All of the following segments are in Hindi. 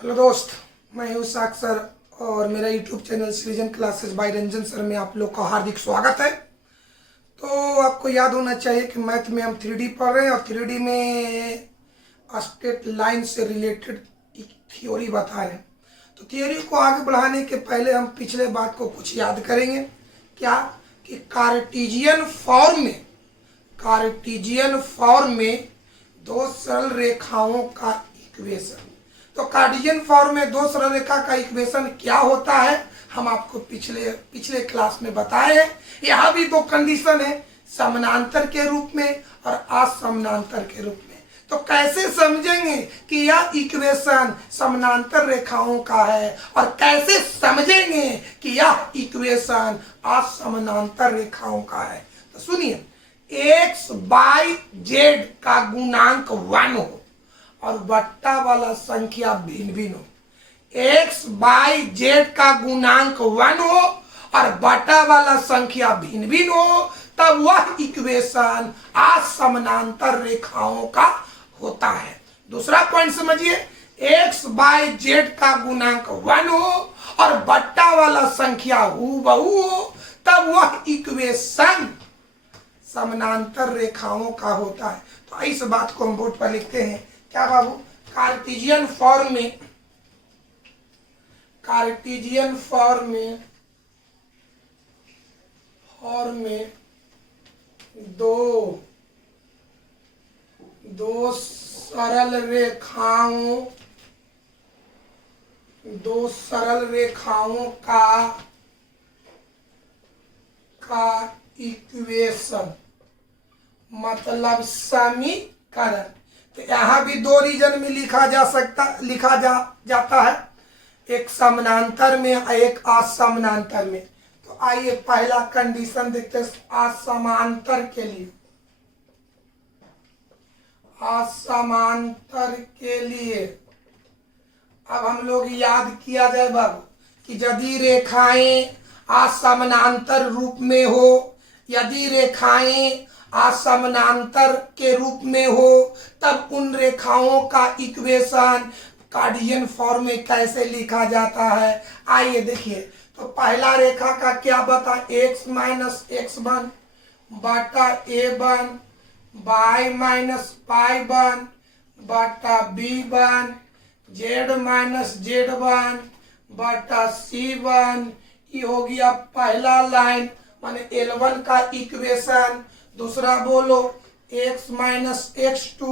हेलो दोस्त, मैं हूँ साक्षर और मेरा यूट्यूब चैनल सृजन क्लासेस बाय रंजन सर में आप लोग का हार्दिक स्वागत है। तो आपको याद होना चाहिए कि मैथ में हम 3D पढ़ रहे हैं और 3D में स्ट्रेट लाइन से रिलेटेड एक थ्योरी बता रहे हैं। तो थ्योरी को आगे बढ़ाने के पहले हम पिछले बात को कुछ याद करेंगे। क्या कि कार्टेशियन फॉर्म में दो सरल रेखाओं का इक्वेशन। तो कार्टेशियन फॉर्म में दो सरल रेखा का इक्वेशन क्या होता है हम आपको पिछले क्लास में बताए हैं। यहाँ भी दो कंडीशन है, समानांतर के रूप में और असमानांतर के रूप में। तो कैसे समझेंगे कि यह इक्वेशन समानांतर रेखाओं का है और कैसे समझेंगे कि यह इक्वेशन असमानांतर रेखाओं का है। तो सुनिए, x बाई जेड का गुणांक 1 हो और बट्टा वाला संख्या भिन्न भिन्न हो। x बाई जेड का गुणांक 1 हो और बट्टा वाला संख्या भिन्न भिन्न हो, तब वह इक्वेशन असमानांतर रेखाओं का होता है। दूसरा पॉइंट समझिए, x बाई जेड का गुणांक 1 हो और बट्टा वाला संख्या हूबहू हो, तब वह इक्वेशन समानांतर रेखाओं का होता है। तो इस बात को हम बोर्ड पर लिखते हैं। क्या बाबू? कार्टेशियन फॉर्म में दो सरल रेखाओं का इक्वेशन मतलब समीकरण। तो यहाँ भी दो रीजन में लिखा जाता है, एक समानांतर में और एक असमानांतर में। तो आइए पहला कंडीशन देखते हैं असमानांतर के लिए। अब हम लोग याद किया जाए बाबू कि यदि रेखाएं असमानांतर रूप में हो, यदि रेखाएं असमानांतर के रूप में हो, तब उन रेखाओं का इक्वेशन कार्टेशियन फॉर्म में कैसे लिखा जाता है। आइए देखिए। तो पहला रेखा का क्या बता, x माइनस x1 बटा a1 y माइनस y1 बटा b1 z माइनस z1 बटा c1। ये हो गया पहला लाइन माने L1 का इक्वेशन। दूसरा बोलो, x माइनस x2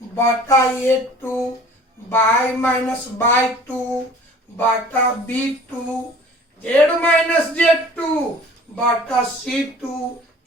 बटा a2 y माइनस y2 बटा b2 z माइनस z2 बटा c2।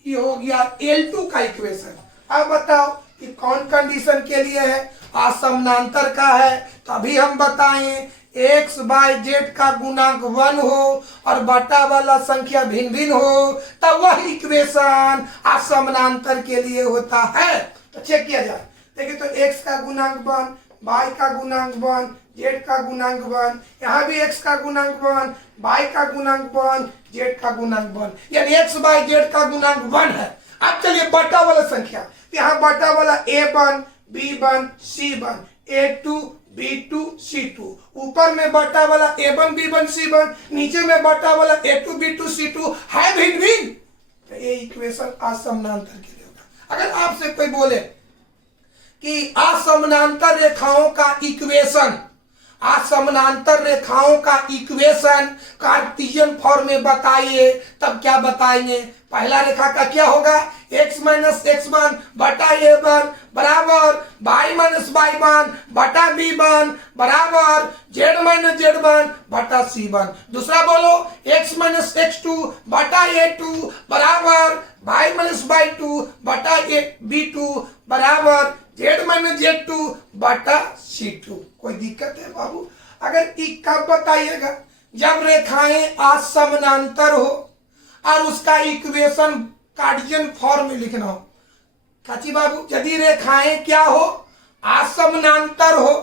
ये हो गया L2 का इक्वेशन। अब बताओ कि कौन कंडीशन के लिए है, असमानांतर का है। तभी हम बताएं x बाई जेड का गुणांक 1 हो और बटा वाला संख्या भिन्न भिन्न हो, तब वह इक्वेशन असमानांतर के लिए होता है। तो चेक किया जाए। देखिए, तो x का गुणांक 1, y का गुणांक 1, z का गुणांक 1, यहाँ भी x का गुणांक 1, y का गुणांक 1, z का गुणांक 1, यानी x बाई जेड का गुणांक 1 है। अब चलिए बटा वाला संख्या, यहाँ बटा वाला a1 b1 c1 a2 b2 c2, ऊपर में बटा वाला a1 b1 c1, नीचे में बटा वाला a2 b2 c2 है भिन्न भिन्न। तो ये इक्वेशन असमानांतर के लिए होगा। अगर आपसे कोई बोले कि असमानांतर रेखाओं का इक्वेशन कार्टेशियन फॉर्म में बताइए, तब क्या बताएंगे। पहला रेखा का क्या होगा, x माइनस x1 बटा a1 बराबर y माइनस y1 बटा b1 बराबर z माइनस z1 बटा c1। दूसरा बोलो, x माइनस x2 बटा a2 बराबर y माइनस y2 बटा b2 बराबर z माइनस z2 बटा c2। कोई दिक्कत है बाबू? अगर कब बताइएगा, जब रेखाएं असमानांतर हो और उसका इक्वेशन कार्टेशियन फॉर्म में लिखना हो। काची बाबू, यदि रेखाएं क्या हो, असमानांतर हो,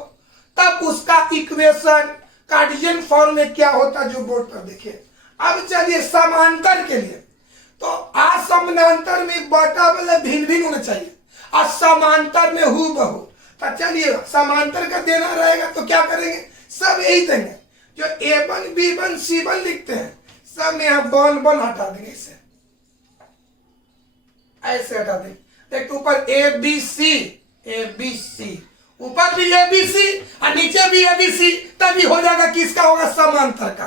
तब उसका इक्वेशन कार्टेशियन फॉर्म में क्या होता, जो बोर्ड पर देखिए। अब चलिए समांतर के लिए। तो असमानांतर में बटा वाला भिन्न भिन्न होना चाहिए और समांतर में हूबहू। तो चलिए समांतर का देना रहेगा तो क्या करेंगे, सब यही देंगे। जो A1 B1 C1 लिखते हैं सब में यहाँ वन वन हटा देंगे, इसे ऐसे हटा देंगे। देख ऊपर ABC ऊपर भी ABC और नीचे भी ABC, तभी हो जाएगा किसका होगा, समांतर का।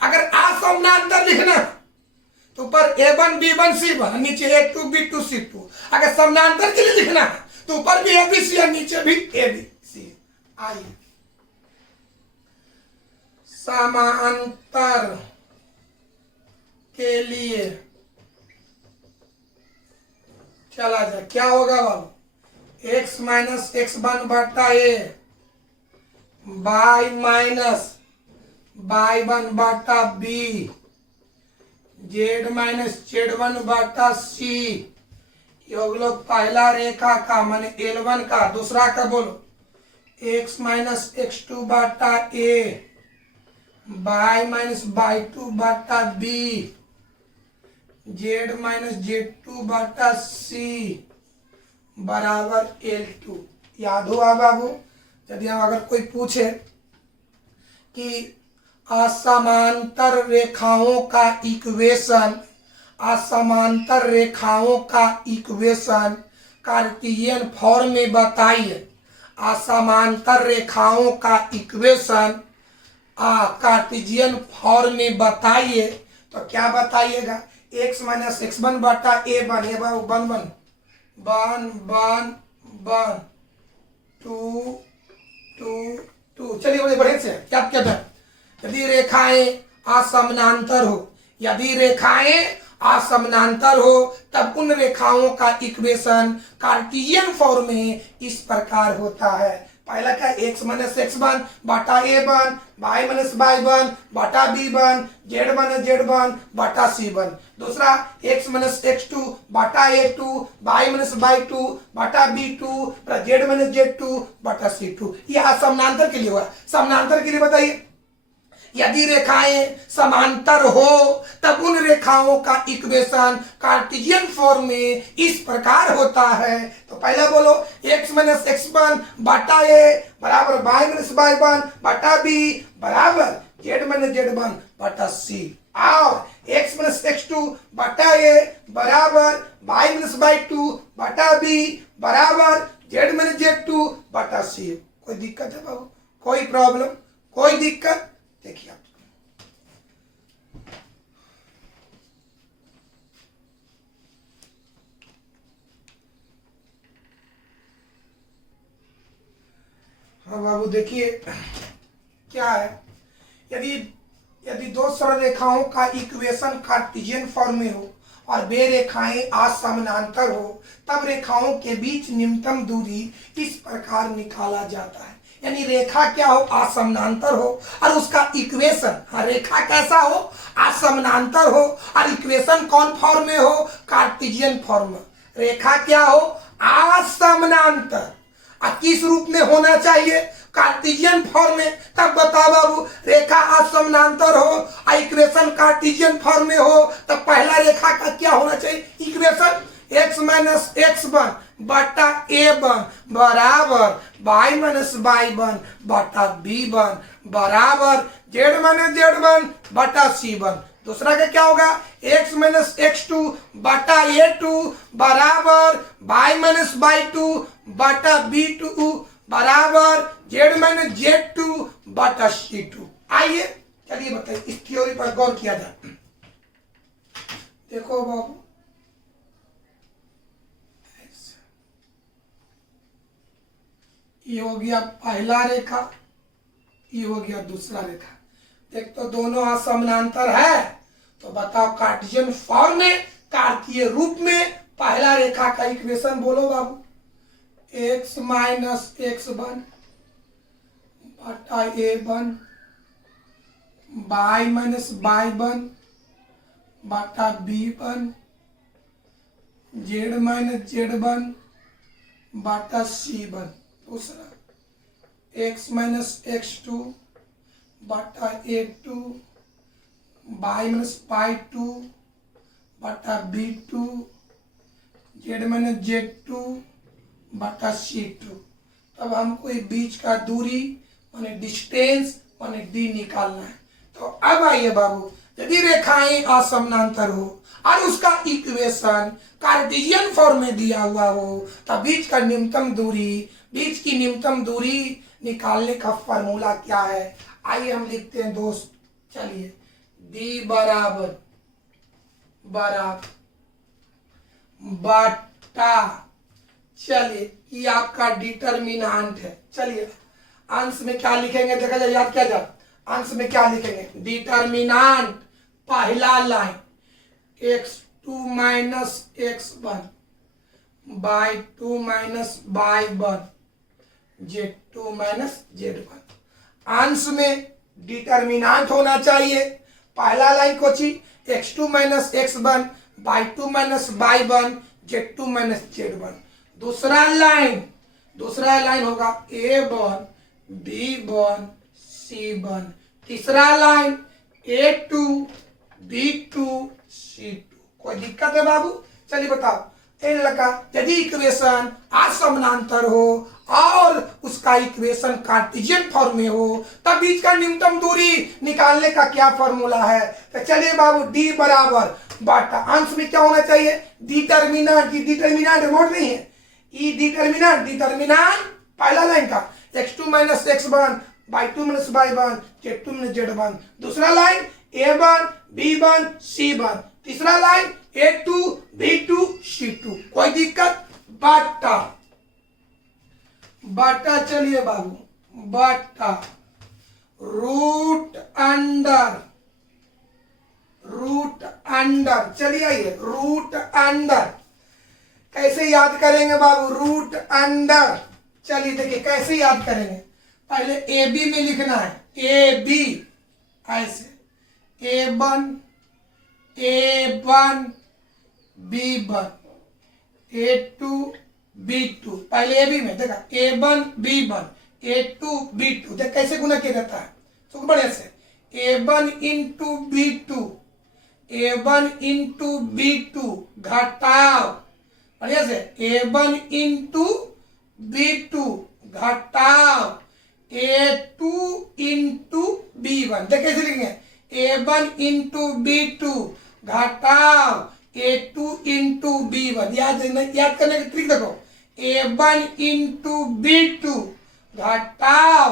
अगर असमानांतर लिखना तो ऊपर A1 B1 C1 नीचे A2 B2 C2। अगर समानांतर के लिए लिखना है तो ऊपर भी ABC और नीचे भी ABC। आइए समांतर के लिए चला जाए, क्या होगा बाबू, x माइनस x1 बटा a, y माइनस y1 बटा b, z माइनस z1 बटा c। योग लोग पहला रेखा का माने L1 का, दूसरा का बोलो x माइनस x2 बटा a, y माइनस y2 बटा b, z माइनस z2 बटा c बराबर L2। याद हुआ बाबू? यदि हम अगर कोई पूछे कि असमांतर रेखाओं का इक्वेशन, असमांतर रेखाओं का इक्वेशन कार्टेशियन फॉर्म में बताइए, असमांतर रेखाओं का इक्वेशन कार्टेशियन फॉर्म में बताइए, तो क्या बताइएगा, x माइनस x1 बटा a बन, ए बन बन one one one two two two. चलिए बड़े बढ़िया से क्या कहते हैं, यदि रेखाएं असमानांतर हो, यदि रेखाएं असमानांतर हो तब उन रेखाओं का इक्वेशन कार्टेशियन फॉर्म में इस प्रकार होता है। पहला क्या, x माइनस x1 बटा a1, y माइनस y1 बटा b1, z माइनस z1 बटा c1। दूसरा x माइनस x2 बटा a2, y माइनस y2 बटा b2, z माइनस z2 बटा c2। यह समानांतर के लिए हुआ। समानांतर के लिए बताइए, यदि रेखाएं समांतर हो तब उन रेखाओं का इक्वेशन कार्टेशियन फॉर्म में इस प्रकार होता है। तो पहला बोलो, x माइनस x1 बटा a बराबर y माइनस y1 बटा b बराबर z माइनस z1 बटा c, और x माइनस x2 बटा a बराबर y माइनस y2 बटा b बराबर z माइनस z2 बटा c। कोई दिक्कत है बाबू? कोई प्रॉब्लम, कोई दिक्कत? देखिए आप हाँ बाबू, देखिए क्या है, यदि दो सरल रेखाओं का इक्वेशन कार्टेशियन फॉर्म में हो और वे रेखाएं असमानांतर हो तब रेखाओं के बीच न्यूनतम दूरी इस प्रकार निकाला जाता है। यानी रेखा क्या हो, असमानांतर हो और उसका इक्वेशन, रेखा कैसा हो, असमानांतर हो और इक्वेशन कौन फॉर्म में हो, कार्टेशियन फॉर्म में। रेखा क्या हो, असमानांतर, और किस रूप में होना चाहिए, कार्टेशियन फॉर्म में। तब बताओ बाबू, रेखा असमानांतर हो और इक्वेशन कार्टेशियन फॉर्म में हो तब पहला रेखा का क्या होना चाहिए, इक्वेशन x माइनस x1 बटा a1 बराबर y माइनस y1 बटा b1 बराबर z माइनस z1 बटा c1। दूसरा का क्या होगा, x माइनस x2 बटा a2 बराबर y माइनस y2 बटा b2 बराबर z माइनस z2 बटा c2। आइए चलिए बताइए, इस थ्योरी पर गौर किया जाए। देखो बाबू, ये हो गया पहला रेखा, ये हो गया दूसरा रेखा। देख तो दोनों असमानांतर है, तो बताओ कार्टेशियन फॉर्म में, कार्तीय रूप में पहला रेखा का इक्वेशन बोलो बाबू, x माइनस x1 बटा a1, y माइनस y1 बटा b1, z माइनस z1 बटा c1। दूसरा x माइनस x2 बटा a2, y माइनस y2 बटा b2, z माइनस z2 बटा c2। तब हमको ये बीच का दूरी माने डिस्टेंस और डी निकालना है। तो अब आइए बाबू, यदि रेखाएं असमानांतर हो और उसका इक्वेशन कार्टेशियन फॉर्म में दिया हुआ हो, तब बीच की न्यूनतम दूरी निकालने का फॉर्मूला क्या है? आइए हम लिखते हैं दोस्त, चलिए डी बराबर बटा, चलिए ये आपका डिटर्मिनांट है। चलिए अंश में क्या लिखेंगे, देखा जाए, याद किया जाए, अंश में क्या लिखेंगे? डिटर्मिनांट पहला line x2 minus x1 by 2 minus y1 z2 minus z1। अंश में डिटर्मिनांट होना चाहिए, पहला line Kochi x2 minus x1 by 2 minus y1 z2 minus z1। दूसरा लाइन होगा a1 b1 c1। तीसरा लाइन a2 b2 c2। कोई दिक्कत है बाबू? चलिए बताओ, लड़का यदि इक्वेशन असमानांतर हो और उसका इक्वेशन कार्टेशियन फॉर्म में हो, तब बीच का न्यूनतम दूरी निकालने का क्या फॉर्मूला है? तो चलिए बाबू, डी बराबर बटा, अंश में क्या होना चाहिए? डिटर्मिनांट रिमोट नहीं है, ई डिटर्मिनांट पहला लाइन का x2 minus x1 by 2 minus y1 z2 minus z1। दूसरा लाइन a1 b1 c1। तीसरा लाइन a2 b2 c2। कोई दिक्कत? बटा चलिए बाबू, बटा रूट अंडर, चलिए आइए, रूट अंडर कैसे याद करेंगे बाबू? रूट अंडर, चलिए देखिए कैसे याद करेंगे। पहले ए बी में लिखना है, ए बी ऐसे, a1 b1 a2 b2। पहले ए बी में देखा a1 b1 a2 b2, देख कैसे गुना किया जाता है, तो बढ़िया से a1 इंटू b2 घटाओ, बढ़िया से a1 इंटू b2 घटाओ a2 इंटू b1। देख कैसे लिखेंगे? a1 इंटू b2 घटाओ a2 इंटू b1। याद करने की ट्रिक देखो, a1 इंटू b2 घटाओ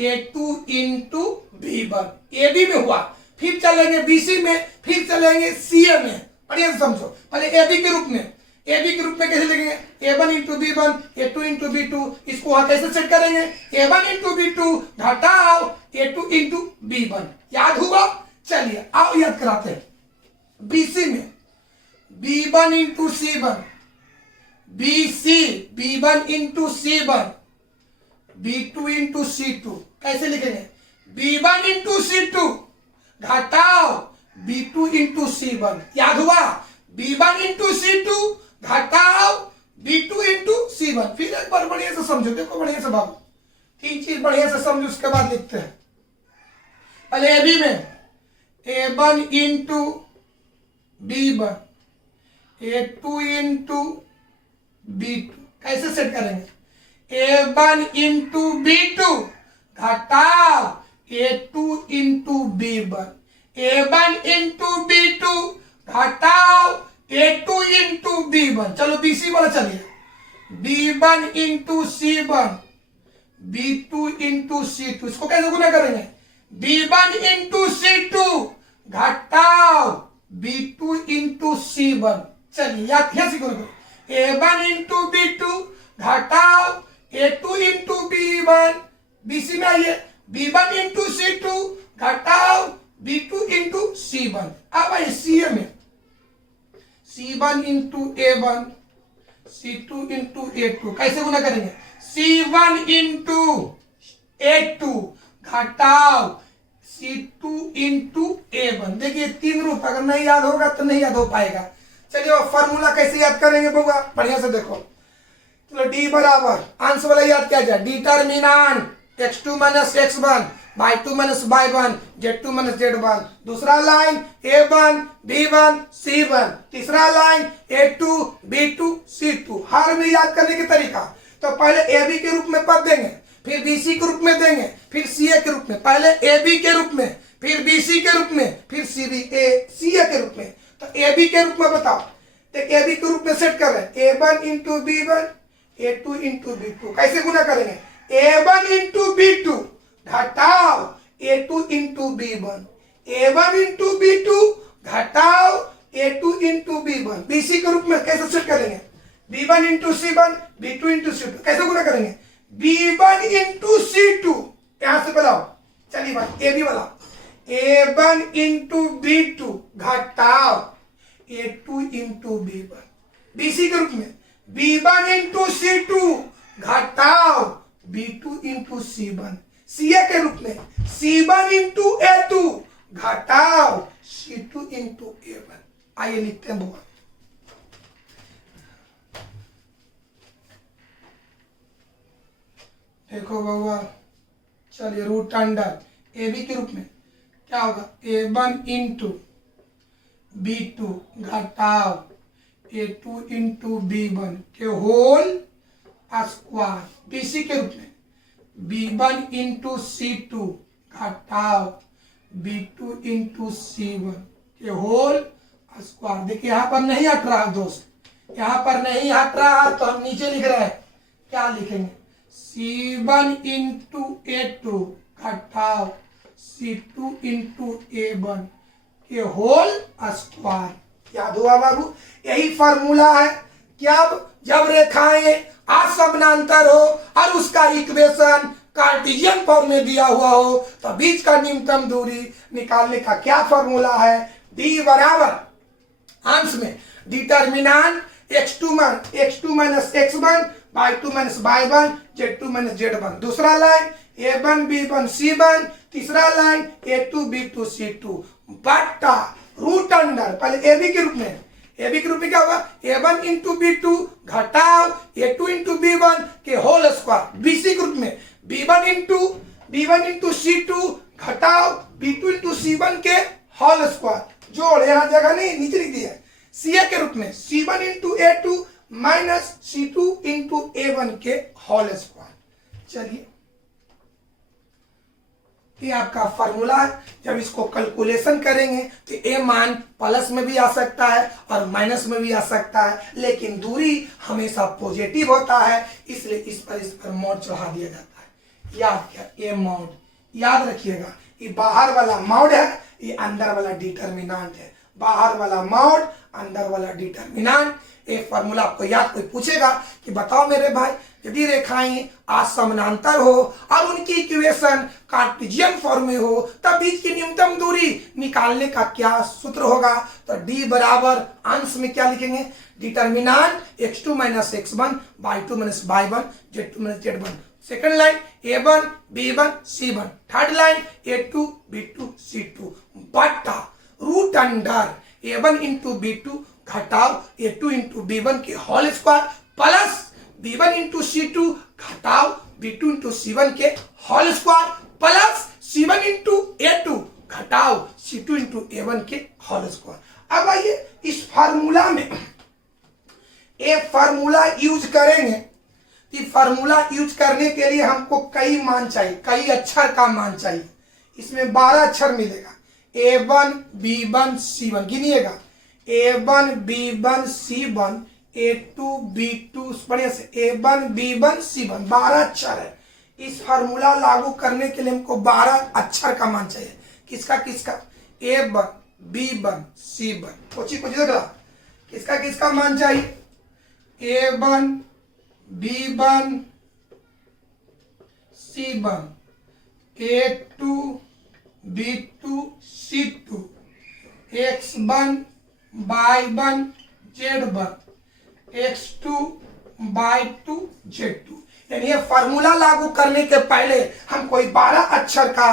a2 into b1। A B में हुआ, फिर चलेंगे बीसी में, फिर चलेंगे सीए में। बढ़िया से समझो, पहले ए बी के रूप में कैसे लिखेंगे? a1 into b1 a2 into b2। इसको वहां कैसे सेट करेंगे? a1 इंटू b2 घटाओ a2 इंटू b1। याद हुआ? चलिए आओ याद कराते हैं। बीसी में b1 into c1, BC b1 into c1 b2 into c2। कैसे लिखेंगे? b1 इंटू c2 घटाओ b2 इंटू c1। याद हुआ? b1 इंटू c2 घटाओ b2 इंटू c1। फिर एक बार बढ़िया से समझो, देखो बढ़िया से बाबू, तीन चीज बढ़िया से समझो, उसके बाद लिखते हैं। पहले ए बी में a1 into b1 a2 into b2। कैसे सेट करेंगे? a1 इंटू b2 घटाओ a2 into b1। a1 into b2 घटाओ a2 इंटू b1। चलो बीसी वाला चलिए, b1 into c1 b2 into c2। इसको कैसे गुना करेंगे? b1 इंटू c2 घटाओ b2 इंटू c1। चलिए याद कैसे करोगे? a1 इंटू b2 घटाओ a2 इंटू b1। बीसी में आइए, b1 इंटू c2 घटाओ b2 इंटू c1। अब आइए सीए में, c1 into a1 c2 into a2। कैसे गुना करेंगे? c1 इंटू a2 घटाओ c2 इंटू a1। देखिए तीन रूप, अगर नहीं याद होगा तो नहीं याद हो पाएगा। चलिए फॉर्मूला कैसे याद करेंगे बउआ? बढ़िया से देखो, चलो डी बराबर, अंश वाला याद किया जाए, determinant x2 minus x1 by 2 minus y1 z2 minus z1। दूसरा लाइन a1 b1 c1। तीसरा लाइन a2 b2 c2। हर में याद करने की तरीका, तो पहले ए बी के रूप में पद देंगे, फिर बीसी के रूप में देंगे, फिर सीए के रूप में, पहले ए बी के रूप में, फिर बीसी के रूप में, फिर सी ए के रूप में। तो ए बी के रूप में बताओ, तो ए बी के रूप में सेट कर रहे हैं, A one into B one, A two into B two. कैसे गुना करेंगे, A one into B two घटाओ A two into B one, A one into B two घटाओ A two into B one. BC के रूप में कैसे सेट करेंगे, B one into C one, B two into C two. कैसे गुना करेंगे, B one into C two, यहां से बनाओ, चलिए भाई ए बी वाला, A one into B two घटाओ A two into B one. BC के रूप में B one into C two घटाओ B two into C one. CA के रूप में C one into A two घटाओ C two into A one. आइए लिखते हैं बुआ, देखो बउआ, चलिए रूट अंडर ए बी के रूप में क्या होगा, A one into B two घटाओ A two into B one के होल स्क्वायर। बीसी के रूप में B one into C two घटाओ B two into C one के होल स्क्वायर। देखिए यहाँ पर नहीं हट रहा दोस्त, यहाँ पर नहीं हट रहा, तो हम नीचे लिख रहे हैं, क्या लिखेंगे, सी वन इंटू ए टू घटाओ C two into A one के होल स्क्वायर। याद हुआ बाबू, यही फॉर्मूला है कि अब जब रेखाएं असमानांतर हो और उसका इक्वेशन कार्टेशियन फॉर्म में दिया हुआ हो तो बीच का न्यूनतम दूरी निकालने का क्या फॉर्मूला है, डी बराबर अंश में determinant x2 minus x1 y2 minus y1 z2 minus z1। दूसरा लाइन a1 b1 c1, तीसरा लाइन a2 b2 c2 बट्टा रूट अंडर, पहले ab के रूप में, ab के रूप में क्या होगा, a1 इंटू b2 घटाओ a2 इंटू b1 के होल स्क्वायर। bc के रूप में b1 इंटू c2 घटाओ b2 इंटू c1 के होल स्क्वायर। जोड़ यहाँ जगह नहीं, नीचे लिख दिया। सी के रूप में c1 into a2 minus c2 into a1 के होल स्क्वायर। चलिए ये आपका फॉर्मूला है। जब इसको कैलकुलेशन करेंगे तो ए मान प्लस में भी आ सकता है और माइनस में भी आ सकता है, लेकिन दूरी हमेशा पॉजिटिव होता है, इसलिए इस पर मॉड चढ़ा दिया जाता है। याद किया, ए मॉड याद रखिएगा, ये बाहर वाला मॉड है, ये अंदर वाला डिटर्मिनांट है। बाहर वाला मॉड, अंदर वाला डिटर्मिनांट। एक फॉर्मूला आपको याद, कोई पूछेगा कि बताओ मेरे भाई, यदि रेखाएं असमानांतर हो और उनकी इक्वेशन कार्टेशियन फॉर्म में हो तब बीच की न्यूनतम दूरी निकालने का क्या सूत्र होगा, तो डी बराबर अंश में क्या लिखेंगे, determinant x2 minus x1 y2 minus y1 z2 minus z1। Second line a1 b1 c1, third line a2 b2 c2 बट्टा root under a1 into b2 घटाओ a2 इंटू b1 के whole square plus b1 into c2 घटाओ b2 इंटू c1 के whole square plus c1 into a2 घटाओ c2 इंटू a1 के होल स्क्वायर। अब आइए इस फार्मूला में एक फार्मूला यूज करेंगे। कि फार्मूला यूज करने के लिए हमको कई मान चाहिए, कई अक्षर का मान चाहिए। इसमें 12 अक्षर मिलेगा, a1 b1 c1, गिनिएगा a1 b1 c1 a2 b2, बढ़िया से a1 b1 c1, 12 अक्षर है। इस फार्मूला लागू करने के लिए हमको 12 अक्षर का मान चाहिए। किसका किसका, a1 b1 c1, कोची देख रहा, किसका किसका मान चाहिए, a1 b1 c1 a2 b2 c2 x1 y1 z1 x2 y2 z2। यानी ये फार्मूला लागू करने के पहले हम कोई 12 अक्षर का,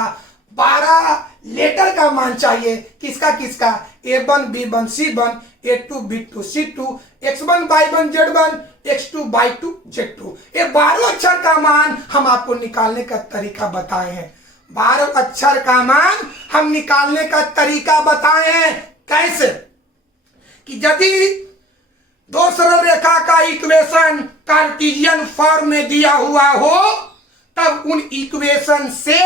12 लेटर का मान चाहिए। किसका किसका, a1 b1 c1 a2 b2 c2 x1 y1 z1 x2 y2 z2। ये 12 अक्षर का मान हम आपको निकालने का तरीका बताए हैं। 12 अक्षर का मान हम निकालने का तरीका बताए हैं। कैसे, कि यदि दो सरल रेखा का इक्वेशन कार्टेशियन फॉर्म में दिया हुआ हो तब उन इक्वेशन से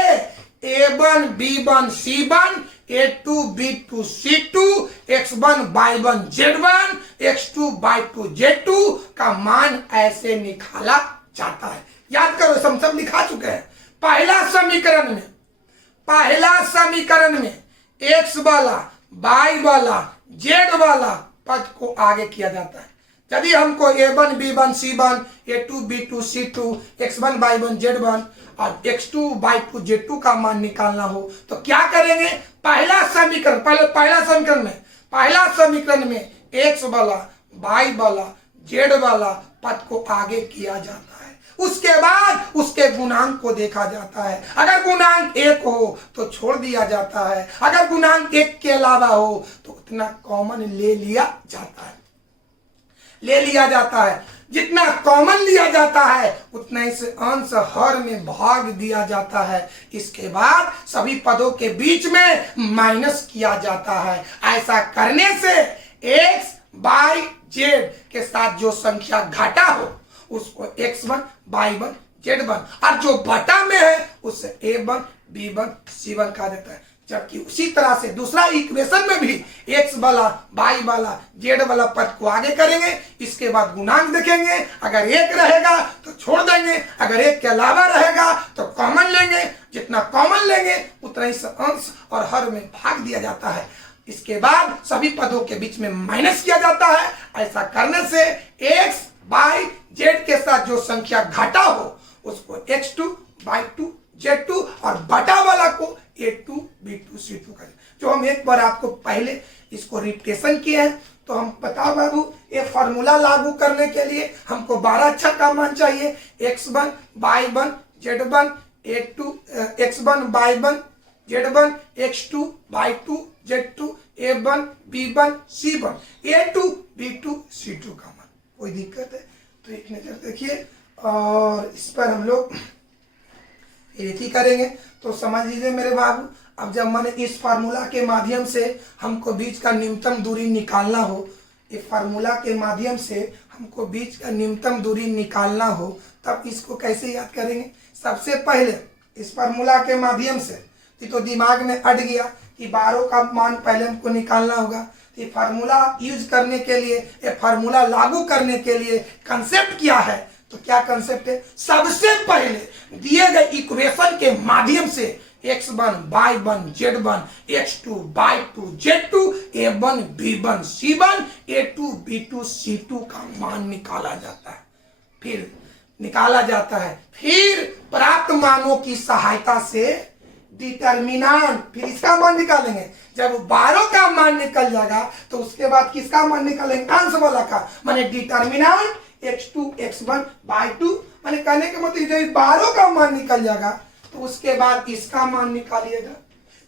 A1 B1 C1 A2 B2 C2 X1 Y1 Z1 X2 Y2 Z2 का मान ऐसे निकाला जाता है। याद करो, सब लिखा चुके हैं। पहला समीकरण में X वाला Y वाला Z वाला पद को आगे किया जाता है। यदि हमको A1 B1 C1 A2 B2 C2 X1 Y1 Z1 और X2 Y2 Z2 का मान निकालना हो तो क्या करेंगे? पहला समीकरण में X वाला Y वाला Z वाला पद को आगे किया जाता है। उसके बाद उसके गुणांक को देखा जाता है। अगर गुणांक 1 हो तो छोड़ दिया जाता है, अगर गुणांक 1 के अलावा हो तो उतना कॉमन ले लिया जाता है। जितना कॉमन लिया जाता है उतना इस अंश हर में भाग दिया जाता है। इसके बाद सभी पदों के बीच में माइनस किया जाता है। ऐसा करने से x y z के साथ जो संख्या घटा हो उसको X1 Y1 Z1 और जो बटा में है उसे A1 B1 C1 कहा जाता है। जबकि उसी तरह से दूसरा इक्वेशन में भी X वाला Y वाला Z वाला पद को आगे करेंगे। इसके बाद गुणांक देखेंगे, अगर 1 रहेगा तो छोड़ देंगे, अगर 1 के अलावा रहेगा तो कॉमन लेंगे। जितना कॉमन लेंगे उतना इस अंश और हर में भाग दिया जाता है। इसके बाद सभी पदों के बीच में माइनस किया जाता है। ऐसा करने से X Y Z के साथ जो संख्या घटा हो उसको X2 Y2 Z2 और बटा वाला को A2 B2 C2 करें। जो हम एक बार आपको पहले इसको रिपीटेशन किए हैं तो हम बताओ बाबू, ये फार्मूला लागू करने के लिए हमको 12 अक्षर का मान चाहिए। X1 Y1 Z1 A2 X1 Y1 Z1 X2 Y2 Z2 A1 B1 C1 A2 B2 C2 का मान। कोई दिक्कत है तो एक नजर देखिए और इस पर हम लोग एक ही करेंगे। तो समझ लीजिए मेरे बाबू, अब जब मैंने इस फार्मूला के माध्यम से हमको बीच का न्यूनतम दूरी निकालना हो, इस फार्मूला के माध्यम से हमको बीच का न्यूनतम दूरी निकालना हो तब इसको कैसे याद करेंगे? सबसे पहले इस फार्मूला के माध्यम से तो दिमाग में अट गया कि 12 का मान पहले हमको निकालना होगा। ये फार्मूला यूज करने के लिए, ये फार्मूला लागू करने के लिए कंसेप्ट क्या है? तो क्या कंसेप्ट है? सबसे पहले दिए गए इक्वेशन के माध्यम से X1 Y1 Z1 X2 Y2 Z2 A1 B1 C1 A2 B2 C2 का मान निकाला जाता है। फिर प्राप्त मानों की सहायता से डिटर्मिनांट, फिर इसका मान निकालेंगे। जब 12 का मान निकल जाएगा तो उसके बाद किसका मान निकालेंगे? अंश वाला का, माने डिटर्मिनांट X2 X1 Y2। माने कहने का मतलब जब 12 का मान निकल जाएगा तो उसके बाद इसका मान निकालिएगा,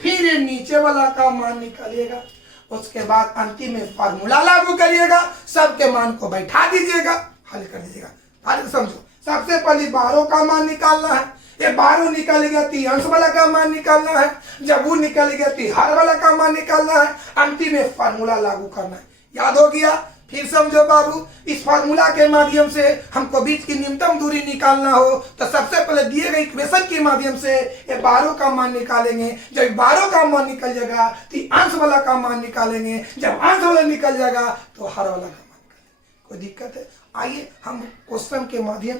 फिर ये नीचे वाला का मान निकालिएगा, उसके बाद अंतिम में फार्मूला लागू करिएगा, सबके मान को बैठा दीजिएगा, हल कर दीजिएगा। हल समझो, सबसे पहले 12 का मान निकालना है। ये 12 निकल गया तो अंश वाला का मान निकालना है, जब वो निकल गया तो हर वाला का मान निकालना है, अंतिम में फार्मूला लागू करना है। याद हो गया? फिर समझो बाबू, इस फार्मूला के माध्यम से हमको बीच की न्यूनतम दूरी निकालना हो तो सबसे पहले दिए गए इक्वेशन के माध्यम से ये 12 का मान निकालेंगे। जब 12 का मान निकल जाएगा तो अंश वाला का मान निकालेंगे, जब अंश वाला निकल जाएगा तो हर वाला का मान निकालेंगे। कोई दिक्कत है? आइए हम क्वेश्चन के माध्यम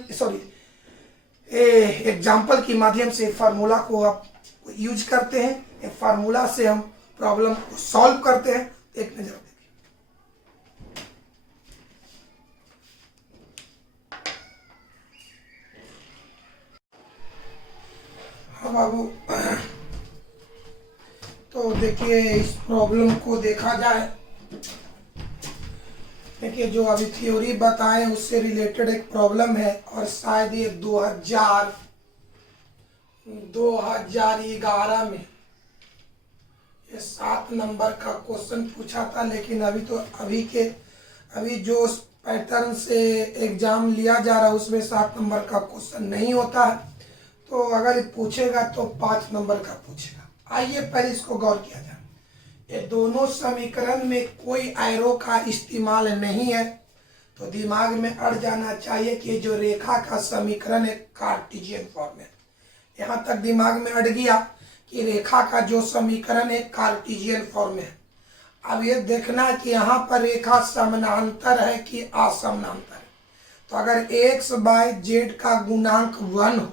एग्जाम्पल के माध्यम से फार्मूला को आप यूज करते हैं। फार्मूला से हम प्रॉब्लम को सॉल्व करते हैं। एक नजर देखिए। हाँ बाबू, तो देखिए इस प्रॉब्लम को देखा जाए। देखिए जो अभी थ्योरी बताएं उससे रिलेटेड एक प्रॉब्लम है और शायद ये 2011 में ये 7 नंबर का क्वेश्चन पूछा था। लेकिन अभी जो पैटर्न से एग्जाम लिया जा रहा है उसमें 7 नंबर का क्वेश्चन नहीं होता है, तो अगर पूछेगा तो 5 नंबर का पूछेगा। आइए पहले इसको गौर किया जाए। ये दोनों समीकरण में कोई एरो का इस्तेमाल नहीं है, तो दिमाग में अड़ जाना चाहिए कि जो रेखा का समीकरण है कार्टेशियन फॉर्म में। यहाँ तक दिमाग में अट गया कि रेखा का जो समीकरण है कार्टेशियन फॉर्म में है। अब ये देखना है कि यहाँ पर रेखा समानांतर है कि असमानांतर है। तो अगर x बाय जेड का गुणांक 1 हो,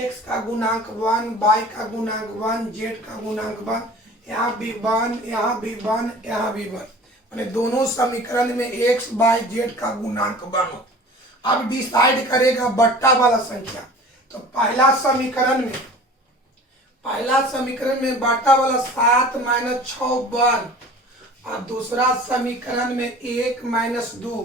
x का गुणांक 1, y का गुणांक 1, z का गुणांक 1, यहाँ भी 1, यहाँ भी 1, यहाँ भी 1, मैंने दोनों समीकरण में x बाय जेड का गुणांक 1 हो। अब डिसाइड करेगा बट्टा वाला संख्या। तो पहला समीकरण में बाटा वाला 7 - 6 1, और दूसरा समीकरण में 1 - 2,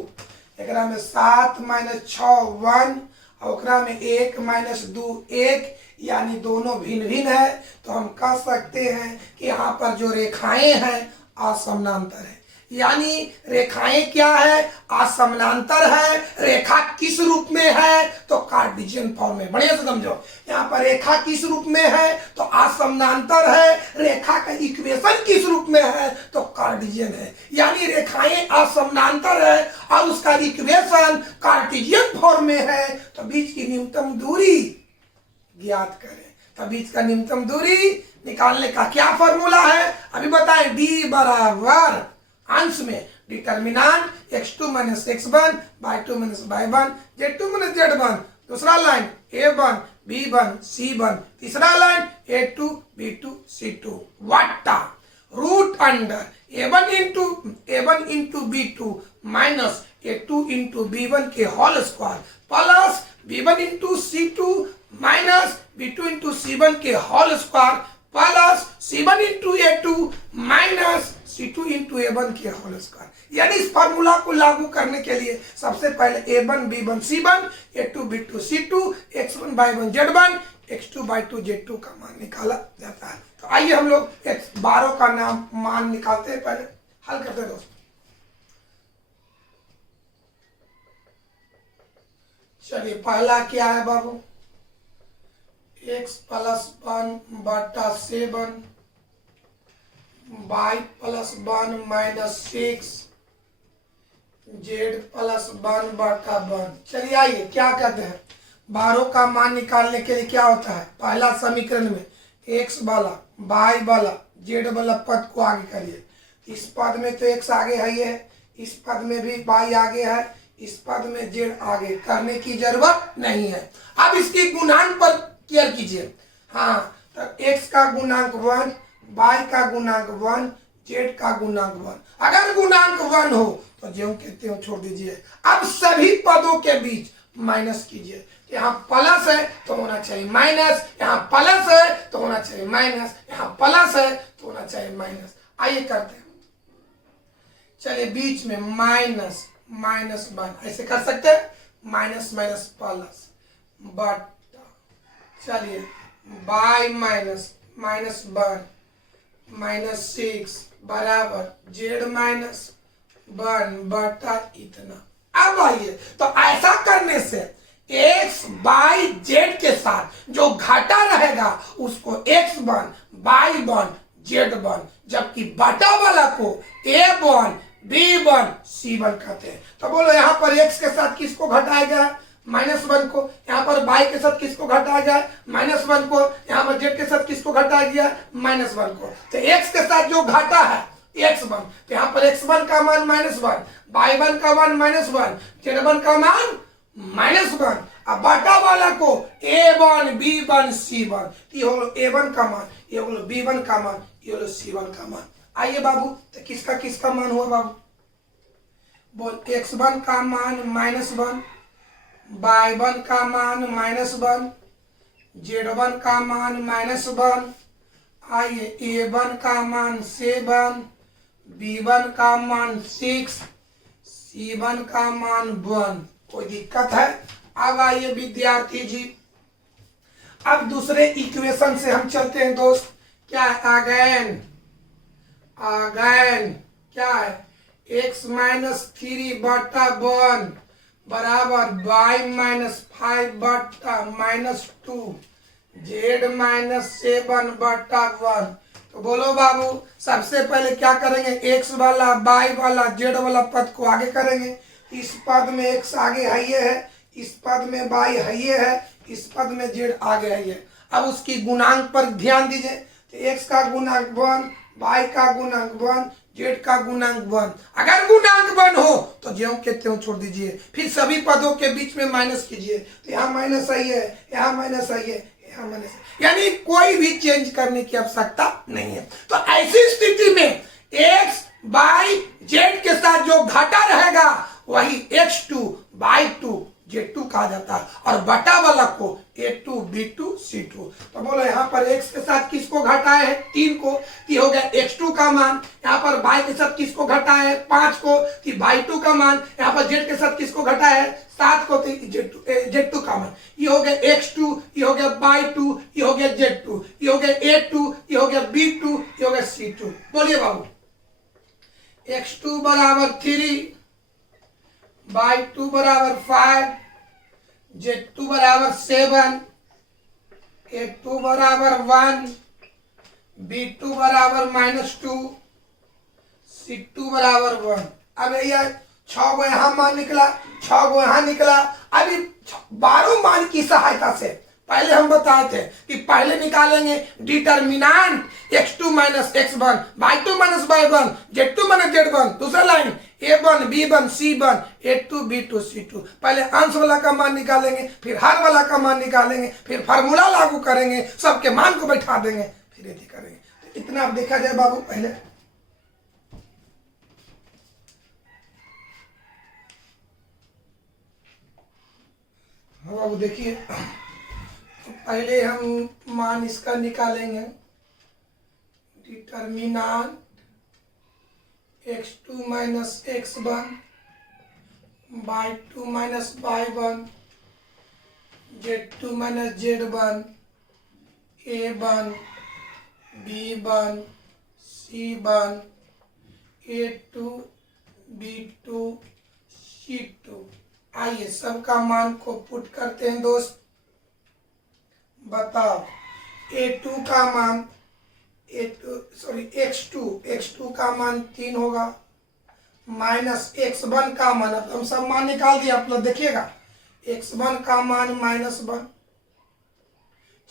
एकरा में 7 - 6 1, और ओकरा में 1 - 2 1, यानी दोनों भिन्न भिन्न है। तो हम कह सकते हैं कि यहाँ पर जो रेखाएं हैं असमानांतर है। यानी रेखाएं क्या है? असमानांतर है। रेखा किस रूप में है? तो कार्टेशियन फॉर्म में। बढ़िया से समझो, यहाँ पर रेखा किस रूप में है? तो असमानांतर है। रेखा का इक्वेशन किस रूप में है? तो कार्टेशियन है। यानी रेखाएं असमानांतर है और उसका इक्वेशन कार्टेशियन फॉर्म में है। तो बीच की न्यूनतम दूरी ज्ञात करें। तो बीच का न्यूनतम दूरी निकालने का क्या फॉर्मूला है? अभी बताएं। डी बराबर अंश में determinant x2 - x1 y2 - y1 z2 - z1, दूसरा लाइन a1 b1 c1, तीसरा लाइन a2 b2 c2, वट्टा root under a1 into b2 minus a2 into b1 के whole square plus b1 into c2 minus b2 into c1 के whole square plus c1 into a2 minus c2 into a1 के होल स्क्वायर। यानी इस फॉर्मूला को लागू करने के लिए सबसे पहले a1 b1 c1, a2 b2 c2, x1 y1 z1, x2 y2 z2 का मान निकाला जाता है। तो आइए हम लोग x12 का मान निकालते हैं। पहले हल करते हैं दोस्तों। चलिए पहला क्या है बाबू? x + 1 बटा 7 y + 1 - 6 z + 1 बटा 1। चलिए आइए क्या कहते हैं, 12 का मान निकालने के लिए क्या होता है? पहला समीकरण में x वाला y वाला z वाला पद को आगे करिए। इस पद में तो x आगे है, ये इस पद में भी y आगे है, इस पद में z आगे, करने की जरूरत नहीं है। अब इसकी गुणांक पर केयर कीजिए। हाँ, तो x का गुणांक 1, y का गुणांक 1, z का गुणांक 1। अगर गुणांक 1 हो तो जो कहते हो छोड़ दीजिए। अब सभी पदों के बीच माइनस कीजिए। यहाँ प्लस है तो होना चाहिए माइनस, यहाँ प्लस है तो होना चाहिए माइनस, यहाँ प्लस है तो होना चाहिए माइनस। आइए करते हैं। चलिए बीच में माइनस -1 ऐसे कर सकते हैं, माइनस प्लस बट चलिए y -1 -6 बराबर z -1 बटा इतना। अब आइए, तो ऐसा करने से x बाई z के साथ जो घाटा रहेगा उसको x1 y1 z1, जबकि बटा वाला को a1 b1 c1 कहते हैं। तो बोलो यहाँ पर x के साथ किसको घटाया गया? -1 को। यहाँ पर y के साथ किसको घटाया गया? -1 को। यहाँ पर z के साथ किसको घटाया गया? -1 को। तो x के साथ जो घाटा है x1, तो यहाँ पर x1 का मान -1, y1 का मान -1, z1 का मान -1। अब बटा वाला को a1 b1 c1, ये हो a1 का मान, ये हो b1 का मान, ये हो c1 का मान। आइए बाबू, तो किसका मान हुआ बाबू? बोल x1 का मान -1, y1 का मान -1, z1 का मान -1। आइए a1 का मान 7, b1 का मान 6, c1 का मान 1। कोई दिक्कत है? अब आइए विद्यार्थी जी, अब दूसरे इक्वेशन से हम चलते हैं दोस्त। क्या है? अगेन क्या है? x -3 बटा 1 बराबर y -5 बटा -2 z -7 बटा 1। तो बोलो बाबू, सबसे पहले क्या करेंगे? x वाला y वाला z वाला पद को आगे करेंगे। इस पद में x आगे है, ये है, इस पद में y है, ये है, इस पद में z आगे है, ये। अब उसकी गुणांक पर ध्यान दीजिए। तो x का गुणांक 1, y का गुणांक 1, z का गुणांक 1। अगर गुणांक 1 हो तो ज्यों के त्यों छोड़ दीजिए, फिर सभी पदों के बीच में माइनस कीजिए। तो यहाँ माइनस आई है, यहाँ माइनस आई है, यहाँ माइनस, यानी कोई भी चेंज करने की आवश्यकता नहीं है। तो ऐसी स्थिति में x बाई जेड के साथ जो घटा रहेगा वही x2 बाई 2 z2 कहा जाता है, और बटा वाला को a2 b2 c2। तो बोलो यहाँ पर x के साथ किसको घटाए है? 3 को, तो हो गया x2 का मान। यहाँ पर y के साथ किसको घटाए है? 5 को, तो y2 का मान। यहाँ पर z के साथ किसको घटाया है? 7 को, तो z2 का मान। ये हो गया x2, ये हो गया y2, ये हो गया z2, ये हो गया a2, ये हो गया b2, ये हो गया c2। बोलिए बाबू, x2 बराबर 3, y2 बराबर 5, z2 बराबर 7, a2 बराबर 1, b2 बराबर -2, c2 बराबर 1। अब यह 6 गो यहाँ मान निकला, 6 गो यहाँ निकला। अभी 12 मान की सहायता से पहले हम बताए थे कि पहले निकालेंगे determinant x2 minus x1, y2 minus y1, z2 minus z1। दूसरा line a1 b1 c1, a2 b2 c2। पहले अंश वाला का मान निकालेंगे, फिर हर वाला का मान निकालेंगे, फिर फार्मूला लागू करेंगे, सबके मान को बैठा देंगे, फिर यदि करेंगे। तो इतना अब देखा जाए बाबू पहले। हाँ बाबू देखिए, पहले हम मान इसका निकालेंगे। Determinant x2 minus x1, y2 minus y1, z2 minus z1, a1 b1 c1, a2 b2 c2। आइए सबका मान को पुट करते हैं दोस्त। बताओ, a2 का मान x2 का मान 3 होगा, माइनस x1 का मान, अब हम सब मान निकाल दिया, आप लोग देखिएगा। x1 का मान -1,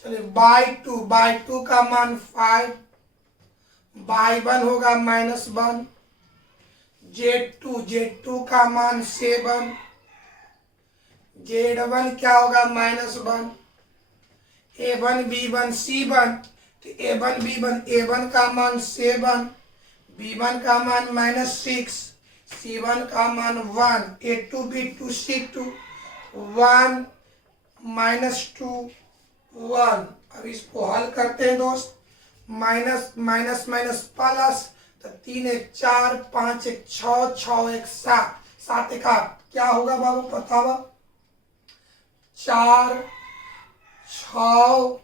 चलिए y2 का मान 5, y1 होगा -1, z2 का मान 7, z1 क्या होगा -1, a1 b1 c1, तो a1 का मान 7, b1 का मान -6, c1 का मान 1, a2 b2 c2 1 -2 1। अब इसको हल करते हैं दोस्त। माइनस माइनस माइनस प्लस, तो 3 1 4, 5 1 6, 6 1 7, 7 1 8। क्या होगा बाबू बताओ? 4 6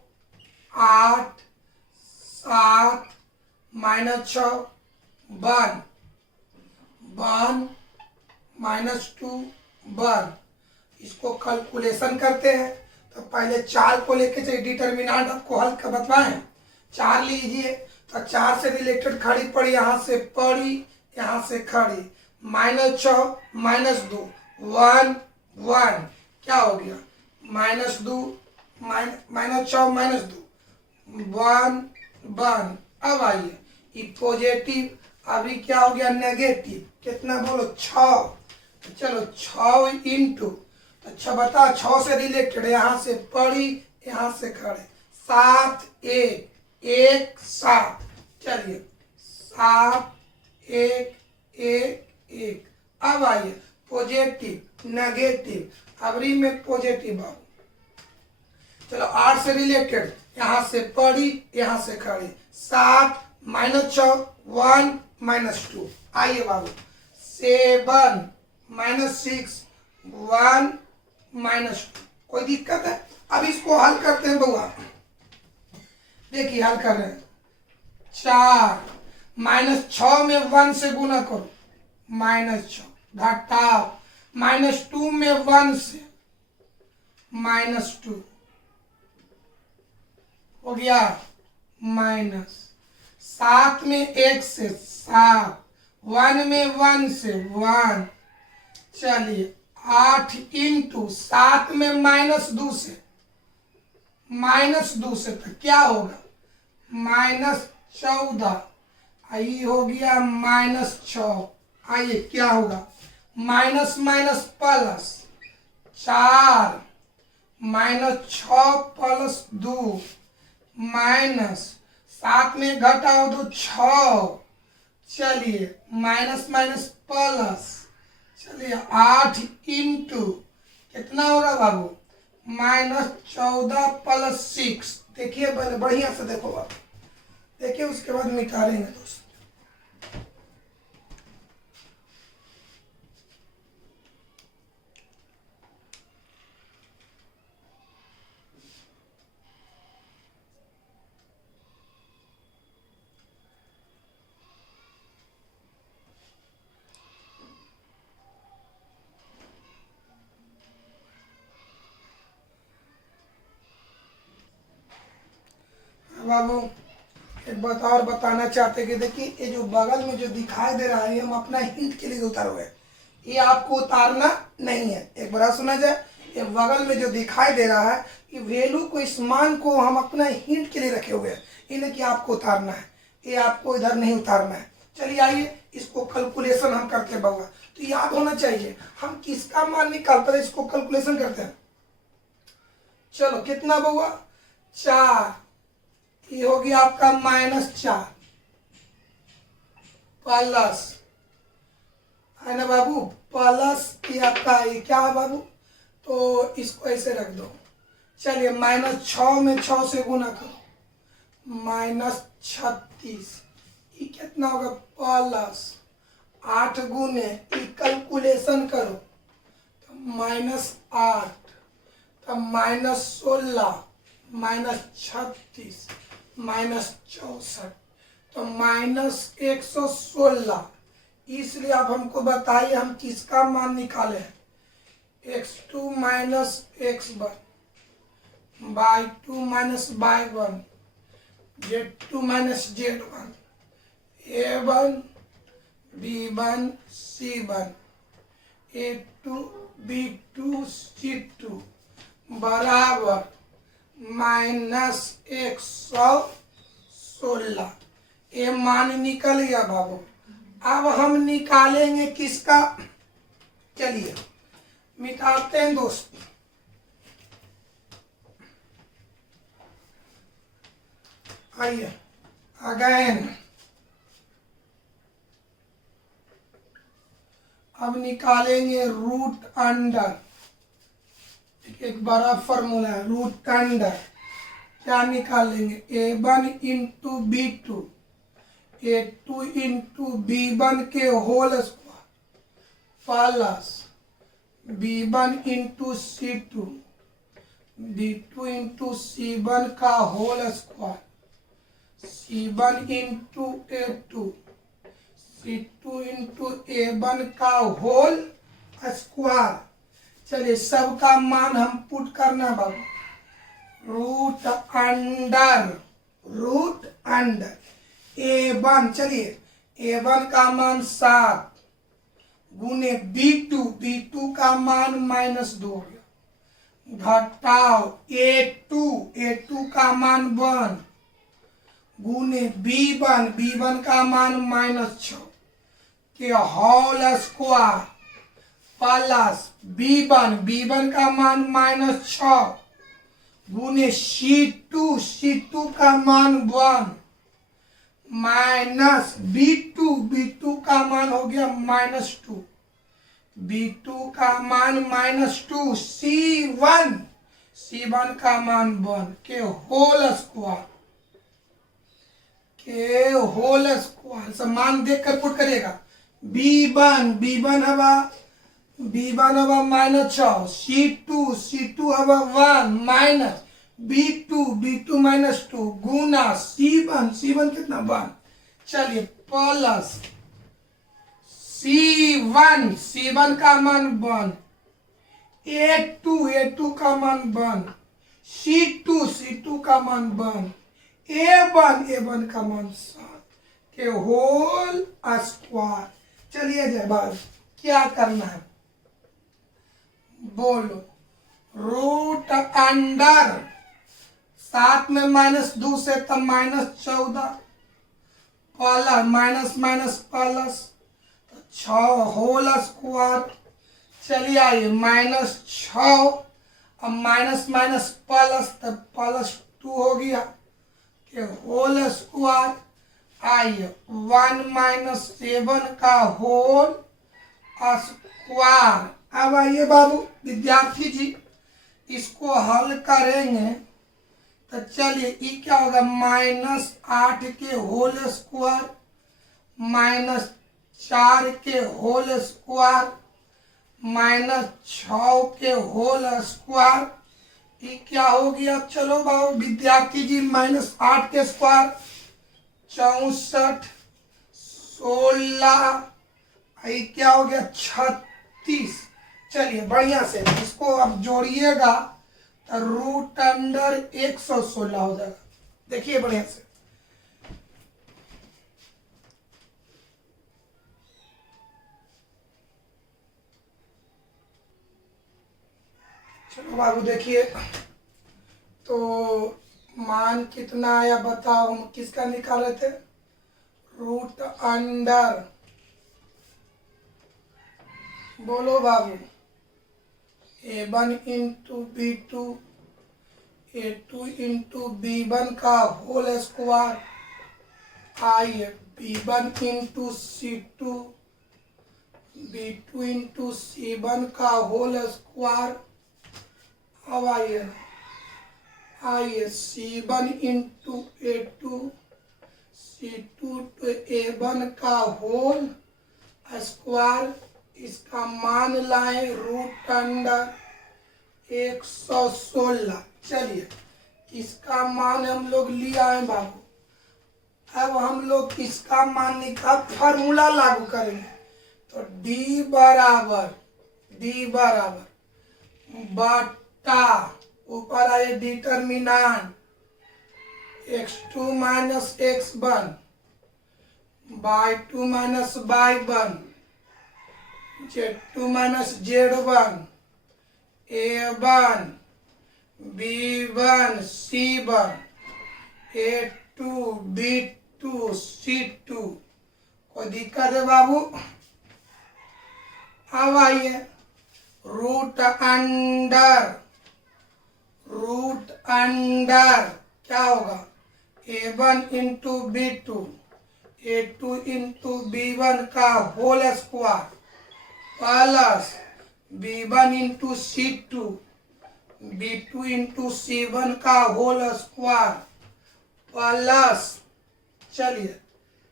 8 7 -6 1 1 -2 1। इसको कैलकुलेशन करते हैं। तो पहले 4 को लेके चलिए, डिटर्मिनेंट आपको हल कर बताएं। 4 लीजिए, तो 4 से रिलेटेड खड़ी पड़ी, यहाँ से पड़ी, यहाँ से खड़ी, -6 -2 1 1। क्या हो गया? -2 -6 -2 1 1। अब आइए ये पॉजिटिव, अभी क्या हो गया? नेगेटिव। कितना बोलो? 6। तो चलो 6 इंटू, अच्छा बता, 6 से रिलेटेड, यहाँ से पड़ी, यहाँ से खड़े, 7 1 1 7। चलिए 7 1 1 1। अब आइए पॉजिटिव नेगेटिव, अबरी में पॉजिटिव। अब चलो 8 से रिलेटेड, यहाँ से पड़ी, यहाँ से खड़ी, 7 -6 1 -2। आइए बाबू, 7 -6 1 -2। कोई दिक्कत है? अब इसको हल करते हैं बउआ। देखिए हल कर रहे हैं। 4 -6 में 1 से गुना करो, -6 घटाओ, -2 में 1 से -2 हो गया, -7 में 1 से 7, 1 में 1 से 1। चलिए 8 इंटू 7 में -2 से -2 से तक क्या होगा, -14, आई हो गया -6। आइए क्या होगा, माइनस माइनस प्लस 4, -6 + 2 माइनस 7 में घटाओ तो 6। चलिए माइनस माइनस प्लस, चलिए 8 इंटू कितना होगा बाबू, -14 + 6। देखिए बढ़िया से देखो आप, देखिए उसके बाद मिटा लेंगे दोस्त। बाबू एक बात और बताना चाहते कि देखिए ये जो बगल में जो दिखाई दे रहा है, हम अपना हिंट के लिए उतारे हुए हैं, ये आपको उतारना नहीं है। एक बार सुना जाए, ये बगल में जो दिखाई दे रहा है, ये वैल्यू को, इस मान को हम अपना हिंट के लिए रखे हुए हैं, ये नहीं कि आपको उतारना है, ये आपको इधर नहीं उतारना है। चलिए आइए इसको कैलकुलेशन हम करते हैं बउआ। तो याद होना चाहिए हम किसका मान निकालते हैं, इसको कैलकुलेशन करते हैं। चलो कितना बउआ, 4, ये हो गया आपका -4 प्लस, है ना बाबू, प्लस ये आपका ये क्या है बाबू, तो इसको ऐसे रख दो। चलिए -6 में 6 से गुना करो, -36, ये कितना होगा, प्लस 8 गुने, ये कैलकुलेशन करो तो -8, तब -16, -36, -64, तो -116। इसलिए आप हमको बताइए हम किसका मान निकाले हैं, x2 - x1 y2 - y1 z2 - z1 a1 b1 c1 a2 b2 c2 बराबर -116। ये मान निकल गया बाबू। अब हम निकालेंगे किसका, चलिए मिटाते हैं दोस्त। आइए अगेन, अब निकालेंगे रूट अंडर, एक बड़ा फॉर्मूला है, रूट अंडर क्या निकालेंगे, a1 into b2, a2 into b1 के whole square plus b1 into c2, b2 into c1 का whole square, c1 into a2, c2 into a1 का होल स्क्वायर। चलिए सबका मान हम पुट करना बाबू, रूट अंडर a1, चलिए a1 का मान 7 गुने b2 का मान -2 हो गया, घटाओ a2 का मान 1 गुने b1 का मान -6 के होल स्क्वायर प्लस b1 का मान -6 गुने c2 का मान 1 माइनस b2 का मान हो गया -2, b2 का मान -2, c1 का मान 1 के होल स्क्वायर सब मान देख कर पुट करेगा। b1 हवा -6, c2 हवा 1 माइनस b2 -2 गुना c1 कितना 1, चलिए प्लस c1 का मान 1, a2 का मान 1, c2 का मान 1, a1 का मान 7 के होल स्क्वायर। चलिए जय बात, क्या करना है बोलो, रूट अंडर 7 में -2 से तब -14 plus minus minus plus 6 whole square. चलिए आइए -6 अब माइनस माइनस प्लस तब +2 हो गया कि होल स्क्वायर। आइए 1 - 7 का होल स्क्वायर। अब आइए बाबू विद्यार्थी जी इसको हल करेंगे तो चलिए ये क्या होगा -8 के होल स्क्वायर -4 के होल स्क्वायर -6 के होल स्क्वायर। ये क्या हो गया? चलो बाबू विद्यार्थी जी -8 के स्क्वायर 64 16 ये क्या हो गया 36। चलिए बढ़िया से इसको अब जोड़िएगा तो √116 हो जाएगा। देखिए बढ़िया से चलो बाबू देखिए तो मान कितना आया बताओ। हम किसका निकाल रहे थे? √, बोलो बाबू A1 × B2 A2 × B1 का होल स्क्वायर। आइए B1 × C2 B2 × C1 का होल स्क्वायर। अब आइए C1 × A2 C2 to A1 का होल स्क्वायर। इसका मान लाए √116। चलिए इसका मान हम लोग लिया है बाबू। अब हम लोग इसका मान निकाल फार्मूला लागू करेंगे तो D बराबर बटा ऊपर आए determinant x2 - x1 y2 - y1 z2 - z1 A1 B1 C1 A2 B2 C2। कोई दिक्कत है बाबू? अब आइए रूट अंडर क्या होगा A1 × B2 A2 × B1 का whole square plus B1 × C2 B2 × C1 का होल स्क्वायर प्लस चलिए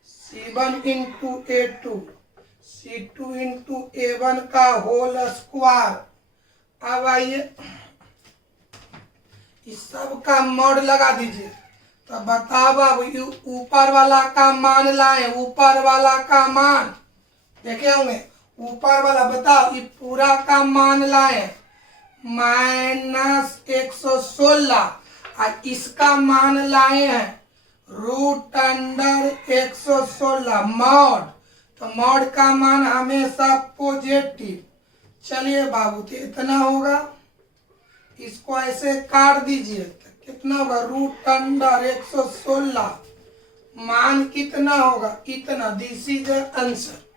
C1 × A2 C2 × A1 का होल स्क्वायर। अब आइए इस सब का मोड लगा दीजिए तो बताओ बाबू ऊपर वाला का मान लाए। ऊपर वाला का मान देखे होंगे ऊपर वाला बताओ ये पूरा का मान लाए -116 और इसका मान लाए हैं √116 मॉड। तो मॉड का मान हमेशा पॉजिटिव। चलिए बाबू तो इतना होगा। इसको ऐसे काट दीजिए तो कितना होगा √116 मान कितना होगा इतना। This is answer.